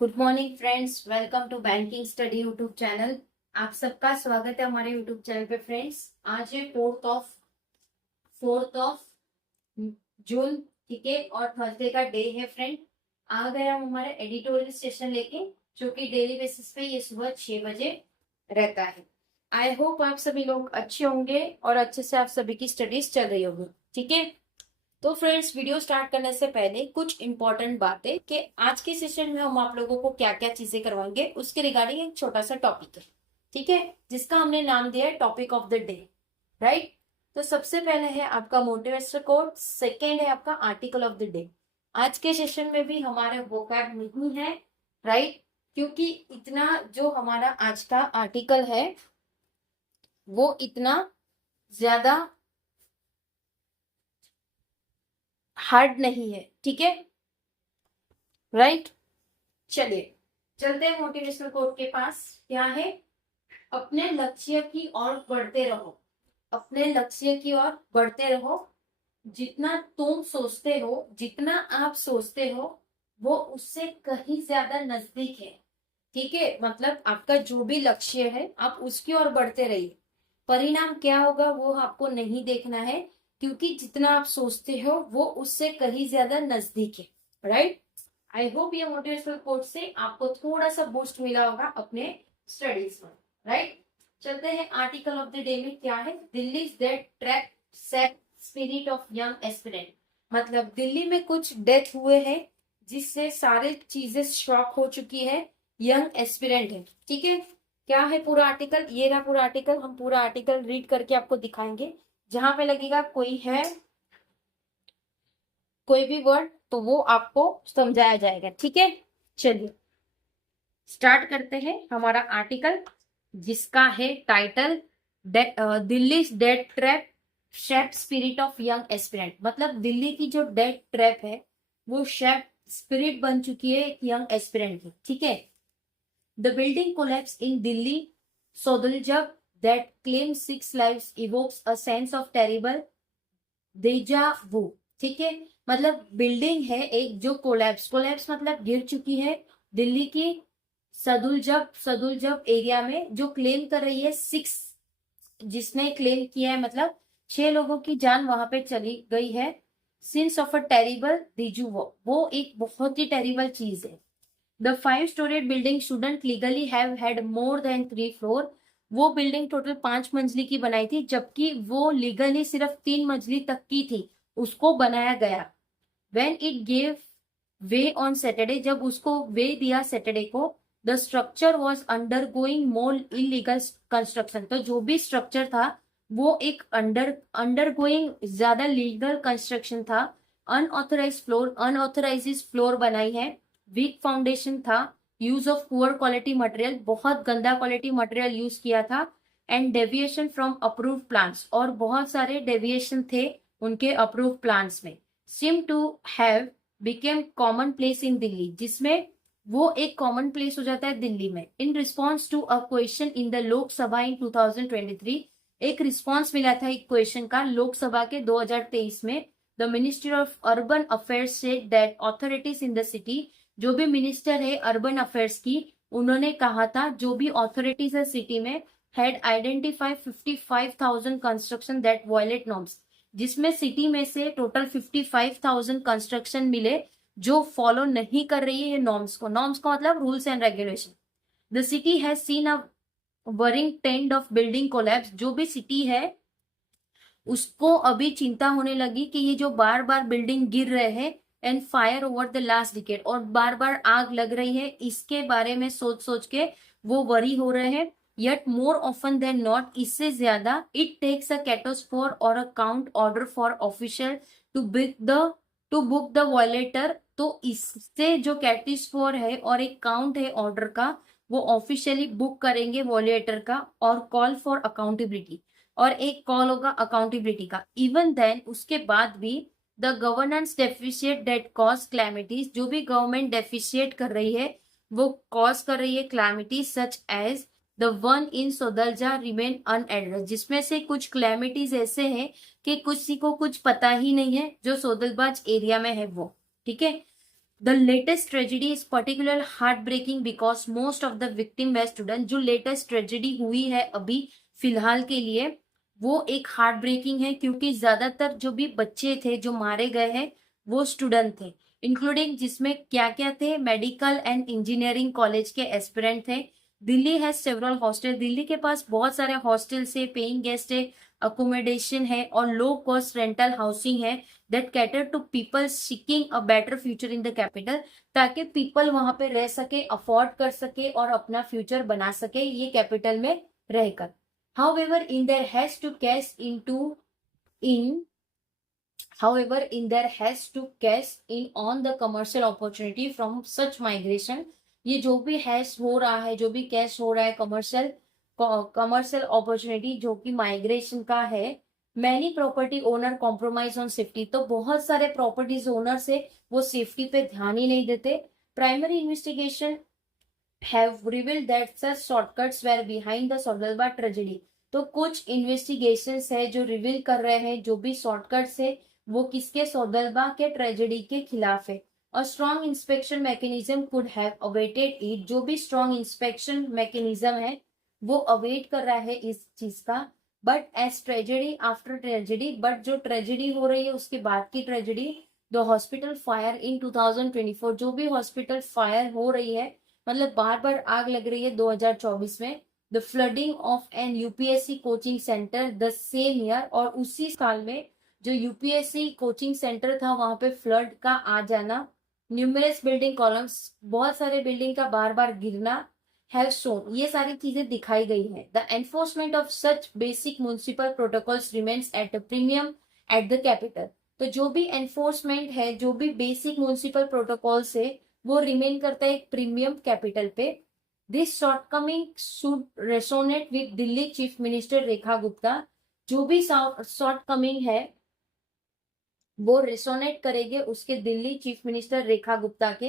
Good morning friends, welcome to banking study YouTube channel. आप सबका स्वागत है हमारे यूट्यूब चैनल पे। फ्रेंड्स, आज है फोर्थ ऑफ जून, ठीक है, और थर्सडे का डे है। फ्रेंड, आ गए हम हमारे एडिटोरियल सेशन लेके, जो कि डेली बेसिस पे ये सुबह 6 बजे रहता है। आई होप आप सभी लोग अच्छे होंगे और अच्छे से आप सभी की स्टडीज चल रही होगी, ठीक है। तो फ्रेंड्स, वीडियो स्टार्ट करने से पहले कुछ इंपॉर्टेंट बातें कि आज के सेशन में हम आप लोगों को क्या क्या चीजें करवाएंगे उसके रिगार्डिंग एक छोटा सा टॉपिक है, ठीक है, जिसका हमने नाम दिया है topic of the day, right. तो सबसे पहले है आपका मोटिवेशनल कोट, सेकेंड है आपका आर्टिकल ऑफ द डे। आज के सेशन में भी हमारे वोकैब नहीं है, राइट, क्योंकि इतना जो हमारा आज का आर्टिकल है वो इतना ज्यादा हार्ड नहीं है, ठीक है, राइट। चलिए चलते हैं मोटिवेशनल कोट के पास। क्या है? अपने लक्ष्य की ओर बढ़ते रहो, अपने लक्ष्य की ओर बढ़ते रहो। जितना तुम सोचते हो, जितना आप सोचते हो, वो उससे कहीं ज्यादा नजदीक है, ठीक है। मतलब आपका जो भी लक्ष्य है आप उसकी ओर बढ़ते रहिए। परिणाम क्या होगा वो आपको नहीं देखना है, क्योंकि जितना आप सोचते हो वो उससे कहीं ज्यादा नजदीक है, राइट। आई होप ये मोटिवेशनल कोट से आपको थोड़ा सा बूस्ट मिला होगा अपने स्टडीज में, राइट। चलते हैं आर्टिकल ऑफ द डे में। क्या है? Delhi that track set spirit of young aspirant. मतलब दिल्ली में कुछ डेथ हुए हैं जिससे सारे चीजें शॉक हो चुकी है, यंग एस्पिरेंट है, ठीक है। क्या है पूरा आर्टिकल? ये रहा पूरा आर्टिकल। हम पूरा आर्टिकल रीड करके आपको दिखाएंगे। जहां पे लगेगा कोई है, कोई भी वर्ड, तो वो आपको समझाया जाएगा, ठीक है। चलिए स्टार्ट करते हैं हमारा आर्टिकल, जिसका है title Delhi death trap shape spirit of young aspirant. मतलब दिल्ली की जो डेथ ट्रैप है वो शेप स्पिरिट बन चुकी है एक यंग एस्पिरेंट की, ठीक है। The building collapse in Delhi सोदलजब that claim 6 lives evokes a sense of terrible deja vu, ठीक है। मतलब बिल्डिंग है एक जो कोलैप्स मतलब गिर चुकी है दिल्ली की सदुलजब एरिया में, जो क्लेम कर रही है 6, जिसने क्लेम किया है मतलब 6 लोगों की जान वहां पे चली गई है। सिंस ऑफ अ टेरिबल दिजू वो एक बहुत ही टेरिबल चीज है। The 5 storied building shouldn't legally have had more than 3 floor। वो बिल्डिंग टोटल 5 मंजिली की बनाई थी, जबकि वो लीगली सिर्फ 3 मंजिली तक की थी, उसको बनाया गया। When it gave way on Saturday, जब उसको वे दिया सैटरडे को, the structure was under going more illegal construction. तो जो भी स्ट्रक्चर था वो एक अंडर गोइंग ज्यादा लीगल कंस्ट्रक्शन था। अनऑथराइज फ्लोर बनाई है। वीक फाउंडेशन था। Use of poor quality material, बहुत गंदा क्वालिटी मटेरियल यूज किया था। And deviation from approved plans, और बहुत सारे डेविएशन थे उनके अप्रूव प्लान्स में। SIM to have become commonplace in Delhi, जिसमें वो एक कॉमन प्लेस हो जाता है दिल्ली में। In response to a question in the Lok Sabha in 2023, एक रिस्पॉन्स मिला था एक क्वेश्चन का लोकसभा के 2023 में। The ministry of urban affairs said that authorities in the city, जो भी मिनिस्टर है अर्बन अफेयर्स की, उन्होंने कहा था जो भी ऑथोरिटीज है सिटी में had identify 55,000 construction that violate norms, जिसमें सिटी में से टोटल 55,000 कंस्ट्रक्शन मिले जो फॉलो नहीं कर रही है ये नॉर्म्स को। नॉर्म्स का मतलब rules and regulation. The city has seen a worrying trend of building collapse, जो भी सिटी है उसको अभी चिंता होने लगी कि ये जो बार बार बिल्डिंग गिर रहे हैं and fire over the last decade, और बार बार आग लग रही है, इसके बारे में सोच सोच के वो वरी हो रहे हैं। Yet more often than not, इससे ज्यादा it takes a catastrophe or a court order for official to book the violator. तो इससे जो कैटिस्फोर है और एक काउंट है ऑर्डर का, वो ऑफिशियली बुक करेंगे वॉयलेटर का, और कॉल फॉर अकाउंटेबिलिटी, और एक कॉल होगा अकाउंटेबिलिटी का। इवन देन उसके बाद भी the governance deficit that cause calamities, जो भी गवर्नमेंट डेफिशिएट कर रही है वो कॉज कर रही है calamities such as the one in सोदलजा रिमेन अनएड्रेस, जिसमें से कुछ क्लैमिटीज ऐसे हैं कि किसी को कुछ पता ही नहीं है जो सोदलबाज एरिया में है वो, ठीक है। The latest tragedy is particular heart breaking because most of the victim were student. जो लेटेस्ट ट्रेजेडी हुई है अभी फिलहाल के लिए वो एक हार्ट ब्रेकिंग है, क्योंकि ज्यादातर जो भी बच्चे थे जो मारे गए हैं वो स्टूडेंट थे, इंक्लूडिंग जिसमें क्या क्या थे, मेडिकल एंड इंजीनियरिंग कॉलेज के एस्पिरेंट थे। Delhi has several hostel, Delhi के पास बहुत सारे हॉस्टल है, पेइंग गेस्ट है, अकोमोडेशन है और लो कॉस्ट रेंटल हाउसिंग है that cater to people seeking a better future in the capital, ताकि पीपल वहां पे रह सके, अफोर्ड कर सके और अपना फ्यूचर बना सके ये कैपिटल में रहकर। However, in there has to cash in however in there has to cash in on the commercial opportunity from such migration। ये जो भी हैश हो रहा है, जो भी कैश हो रहा है कमर्शियल अपॉर्चुनिटी जो कि माइग्रेशन का है। Many property owner compromise on safety, तो बहुत सारे प्रॉपर्टीज ओनर से वो सेफ्टी पे ध्यान ही नहीं देते। Primary investigation have revealed that such shortcuts were behind the Sodalba tragedy। तो कुछ इन्वेस्टिगेशंस है जो रिवील कर रहे हैं जो भी शॉर्टकट्स है वो किसके, सोदलबा के ट्रेजेडी के खिलाफ है। और strong inspection mechanism could have awaited it, जो भी स्ट्रॉन्ग इंस्पेक्शन मैकेनिज्म है वो अवेट कर रहा है इस चीज का। But as tragedy after tragedy, but जो ट्रेजेडी हो रही है उसके बाद की tragedy, the hospital fire in 2024, जो भी हॉस्पिटल फायर हो रही है मतलब बार बार आग लग रही है 2024 में। The flooding of an UPSC coaching centre the same year, और उसी साल में जो यूपीएससी कोचिंग सेंटर था वहां पे फ्लड का आ जाना। न्यूमरस बिल्डिंग कॉलम्स, बहुत सारे बिल्डिंग का बार बार गिरना, हैव शोन, ये सारी चीजें दिखाई गई है। The enforcement of such basic municipal protocols remains at a premium at the capital. तो जो भी एनफोर्समेंट है, जो भी बेसिक म्युनिसिपल प्रोटोकॉल्स है वो रिमेन करता है एक प्रीमियम कैपिटल पे। This shortcoming should resonate with Delhi chief minister Rekha Gupta, जो भी शॉर्टकमिंग है वो रेसोनेट करेंगे उसके दिल्ली चीफ मिनिस्टर रेखा गुप्ता के,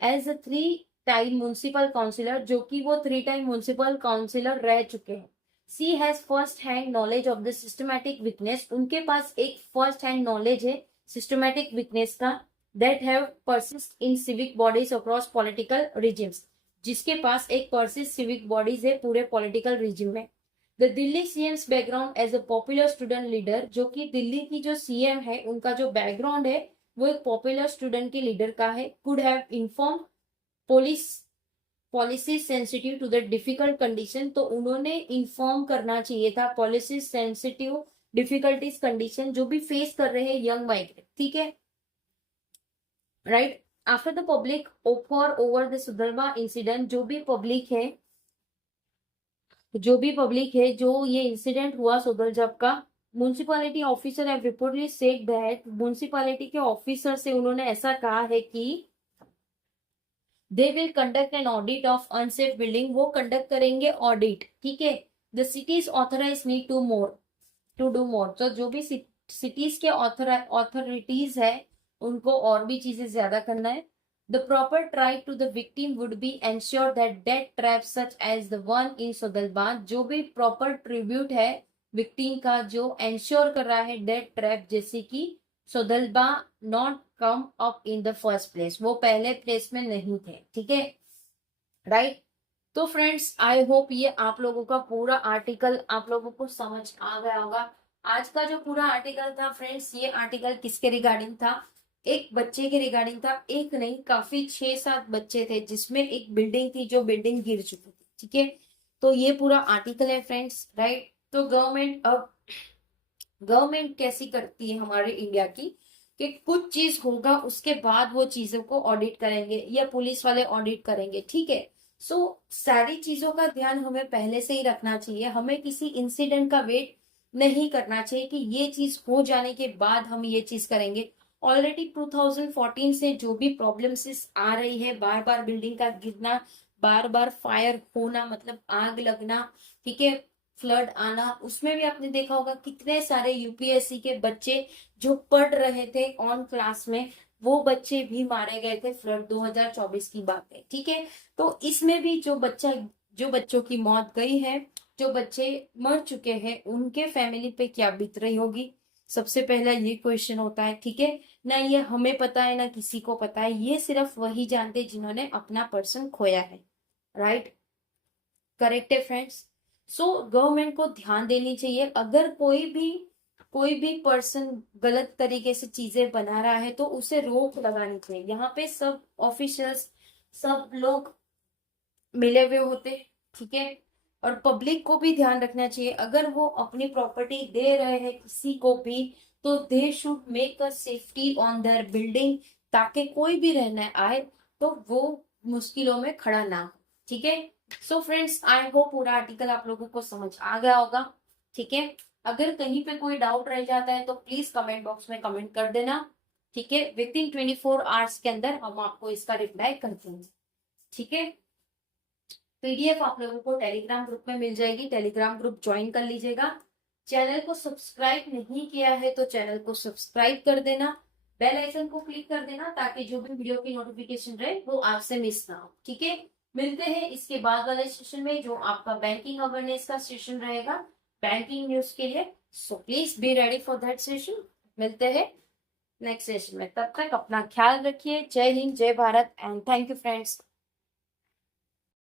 as a 3 time municipal councillor, जो कि वो 3 टाइम म्युनिसिपल काउंसिलर रह चुके हैं। She has first hand knowledge of the systematic weakness, उनके पास एक फर्स्ट हैंड नॉलेज है सिस्टमैटिक वीकनेस का। that have persist in civic bodies across political regimes, जिसके पास एक persist civic bodies है पूरे political regime में। The Delhi CM's background as a popular student leader, जो कि दिल्ली की जो CM है उनका जो background है वो एक popular student के leader का है। could have informed policies sensitive to the difficult condition, तो उन्होंने inform करना चाहिए था policies sensitive difficulties condition जो भी face कर रहे हैं young migrant, ठीक है right. After the public uproar over the सुदलबा इंसिडेंट, जो भी पब्लिक है जो ये इंसिडेंट हुआ सुदलजब का, municipality officer have reportedly said that, municipality के ऑफिसर से उन्होंने ऐसा कहा है कि they will conduct an audit of unsafe building, वो कंडक्ट करेंगे ऑडिट, ठीक है। The city's authorise me to do more, तो जो भी सिटीज के ऑथोरिटीज है उनको और भी चीजें ज्यादा करना है। The proper tribute to the victim would be ensure that death trap such as the one in सोदलबा, जो भी प्रॉपर ट्रिब्यूट है विक्टिम का जो एंश्योर कर रहा है डेथ ट्रैप जैसे कि सोदलबा not come up in the first place, वो पहले प्लेस में नहीं थे, ठीक है राइट। तो फ्रेंड्स आई होप ये आप लोगों का पूरा आर्टिकल आप लोगों को समझ आ गया होगा। आज का जो पूरा आर्टिकल था फ्रेंड्स, ये आर्टिकल किसके रिगार्डिंग था, एक बच्चे के रिगार्डिंग था, एक नहीं काफी 6-7 बच्चे थे जिसमें एक बिल्डिंग थी जो बिल्डिंग गिर चुकी थी, ठीक है। तो ये पूरा आर्टिकल है फ्रेंड्स राइट। तो गवर्नमेंट कैसी करती है हमारे इंडिया की कि कुछ चीज होगा उसके बाद वो चीजों को ऑडिट करेंगे या पुलिस वाले ऑडिट करेंगे, ठीक है। सो सारी चीजों का ध्यान हमें पहले से ही रखना चाहिए, हमें किसी इंसिडेंट का वेट नहीं करना चाहिए कि ये चीज हो जाने के बाद हम ये चीज करेंगे। ऑलरेडी 2014 से जो भी प्रॉब्लम्स आ रही है, बार बार बिल्डिंग का गिरना, बार बार फायर होना मतलब आग लगना, ठीक है, फ्लड आना, उसमें भी आपने देखा होगा कितने सारे यूपीएससी के बच्चे जो पढ़ रहे थे ऑन क्लास में वो बच्चे भी मारे गए थे, फ्लड 2024 की बात है, ठीक है। तो इसमें भी जो बच्चों की मौत गई है, जो बच्चे मर चुके हैं, उनके फैमिली पे क्या बीत रही होगी, सबसे पहला ये क्वेश्चन होता है, ठीक है। ना ये हमें पता है ना किसी को पता है, ये सिर्फ वही जानते हैं जिन्होंने अपना पर्सन खोया है। राइट, करेक्ट है फ्रेंड्स। सो गवर्नमेंट को ध्यान देनी चाहिए, अगर कोई भी पर्सन गलत तरीके से चीजें बना रहा है तो उसे रोक लगानी चाहिए। यहाँ पे सब ऑफिशियल्स, सब लोग मिले हुए होते, ठीक है। और पब्लिक को भी ध्यान रखना चाहिए, अगर वो अपनी प्रॉपर्टी दे रहे हैं किसी को भी, तो they should make a safety on their building, ताकि कोई भी रहने आए तो वो मुश्किलों में खड़ा ना हो, ठीक है। सो फ्रेंड्स, आई होप पूरा आर्टिकल आप लोगों को समझ आ गया होगा, ठीक है। अगर कहीं पे कोई डाउट रह जाता है तो प्लीज कमेंट बॉक्स में कमेंट कर देना, ठीक है। विद इन 24 आवर्स के अंदर हम आपको इसका रिप्लाई कर देंगे, ठीक है। पीडीएफ आप लोगों को टेलीग्राम ग्रुप में मिल जाएगी, टेलीग्राम ग्रुप ज्वाइन कर लीजिएगा। चैनल को सब्सक्राइब नहीं किया है तो चैनल को सब्सक्राइब कर देना, बेल आइकन को क्लिक कर देना, ताकि जो भी वीडियो की नोटिफिकेशन रहे वो आपसे मिस ना हो, ठीक है। मिलते हैं इसके बाद वाले सेशन में, जो आपका बैंकिंग अवेयरनेस का सेशन रहेगा, बैंकिंग न्यूज के लिए। So please be ready for that session. मिलते हैं नेक्स्ट सेशन में, तब तक अपना ख्याल रखिए। जय हिंद, जय Bharat and thank you friends.